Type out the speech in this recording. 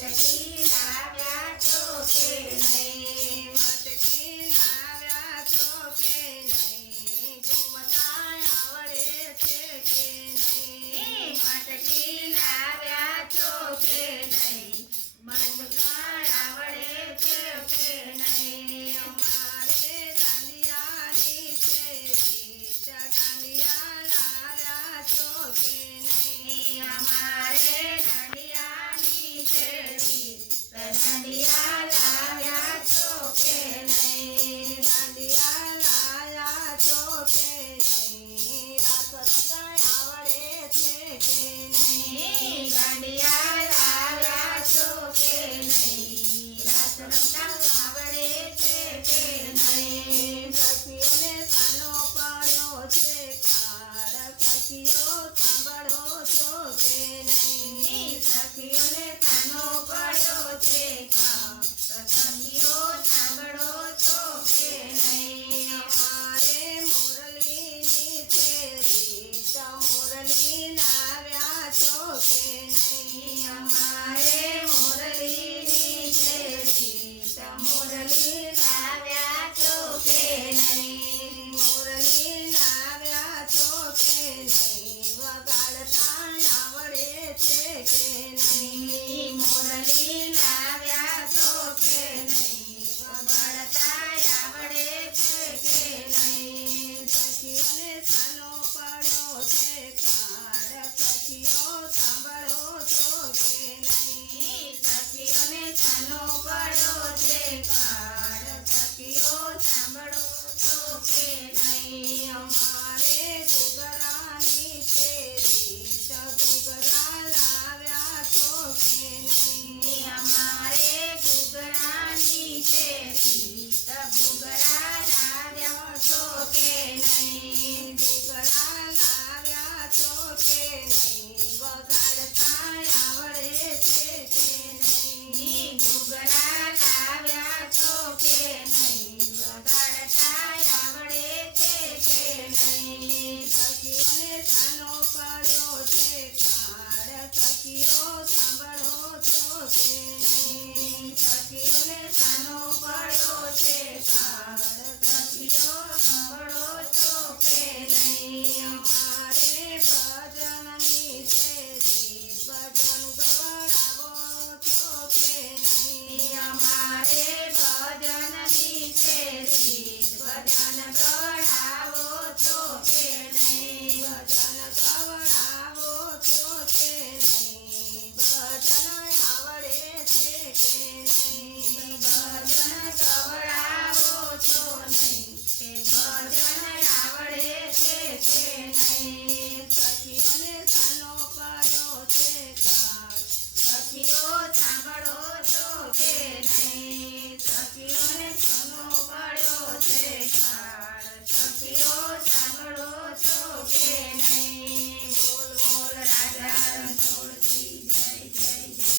ચમટકી રાજા છો કે નહીં.